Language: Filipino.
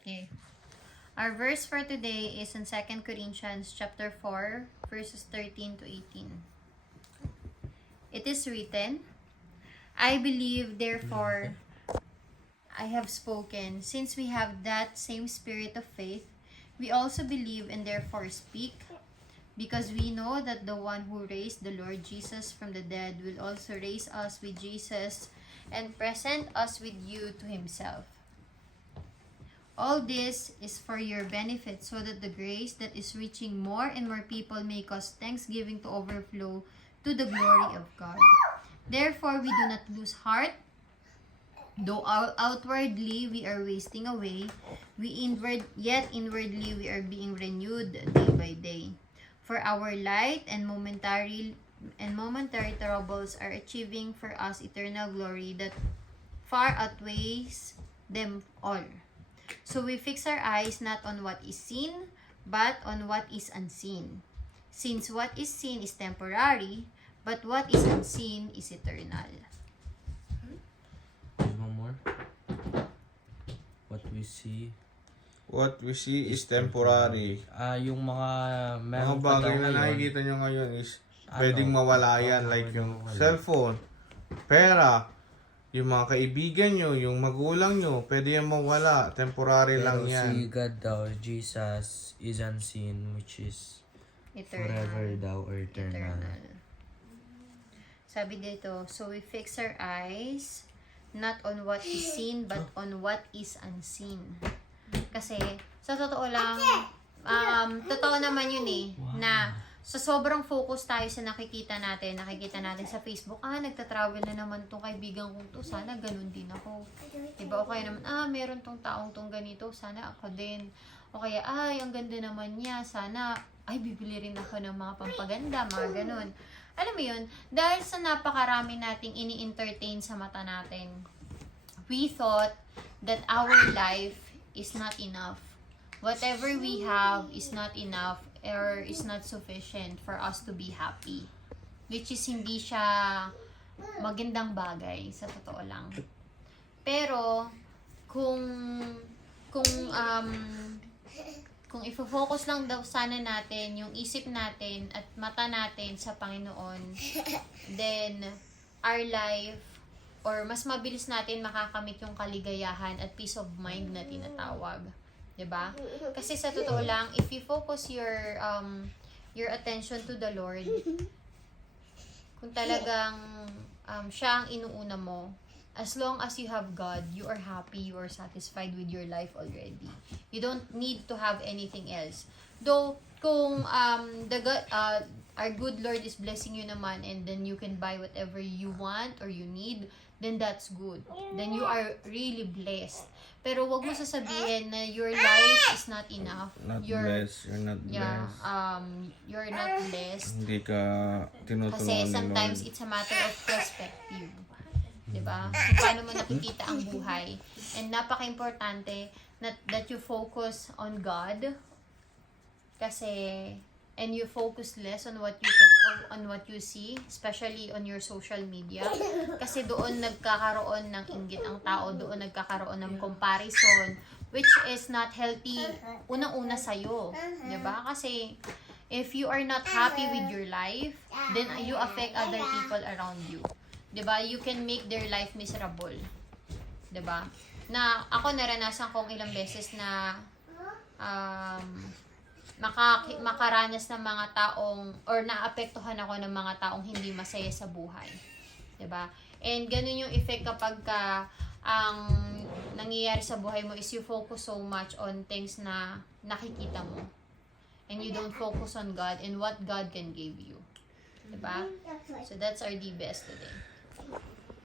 Okay. Our verse for today is in 2 Corinthians chapter 4, verses 13 to 18. It is written, I believe, therefore, I have spoken. Since we have that same spirit of faith, we also believe and therefore speak, because we know that the one who raised the Lord Jesus from the dead will also raise us with Jesus and present us with you to himself. All this is for your benefit, so that the grace that is reaching more and more people may cause thanksgiving to overflow to the glory of God. Therefore, we do not lose heart. Though outwardly we are wasting away, yet inwardly we are being renewed day by day. For our light and momentary troubles are achieving for us eternal glory that far outweighs them all. So we fix our eyes not on what is seen, but on what is unseen. Since what is seen is temporary, but what is unseen is eternal. One more. What we see. What we see is temporary. Yung mga Mga bagay na nakikita nyo ngayon is pwedeng mawala yan. Like yung cellphone, pera, yung mga kaibigan nyo, yung magulang nyo, pwede yan mawala. Temporary lang yan. Si God daw, Jesus is unseen, which is forever daw or eternal. Sabi dito, so we fix our eyes not on what is seen, but on what is unseen. Kasi, sa totoo lang, totoo naman yun eh, na sa sobrang focus tayo sa nakikita natin sa Facebook, nagta-travel na naman tong kaibigan kong to, sana ganun din ako. Diba? O kaya naman, meron tong taong tong ganito, sana ako din. O kaya, ang ganda naman niya, sana, bibili rin ako ng mga pampaganda, mga ganun. Alam mo yun, dahil sa napakarami nating ini-entertain sa mata natin, we thought that our life is not enough. Whatever we have is not enough or is not sufficient for us to be happy. Which is hindi siya magandang bagay, sa totoo lang. Pero, kung ifo-focus lang daw sana natin yung isip natin at mata natin sa Panginoon, then our life, or mas mabilis natin makakamit yung kaligayahan at peace of mind na tinatawag. 'Di ba? Kasi sa totoo lang, if you focus your attention to the Lord, kung talagang siya ang inuuna mo, as long as you have God, you are happy, you are satisfied with your life already. You don't need to have anything else. Though, kung our good Lord is blessing you naman, and then you can buy whatever you want or you need, then that's good. Then you are really blessed. Pero wag mo sasabihin na your life is not enough. You're not blessed. You're not blessed. Hindi ka tinutulungan Kasi sometimes ni Lord. it's a matter of perspective. Diba? Kung paano mo nakikita ang buhay. And napaka-importante that you focus on God. Kasi, and you focus less on what you see, especially on your social media. Kasi doon nagkakaroon ng inggit ang tao, doon nagkakaroon ng comparison, which is not healthy unang-una sa'yo. Diba? Kasi, if you are not happy with your life, then you affect other people around you. 'Di ba? You can make their life miserable. 'Di ba? Na ako naranasan kong ilang beses na makaranas ng mga taong or naapektuhan ako ng mga taong hindi masaya sa buhay. 'Di ba? And ganun yung effect kapag ang nangyayari sa buhay mo is you focus so much on things na nakikita mo. And you don't focus on God and what God can give you. 'Di ba? So that's our D-Best today.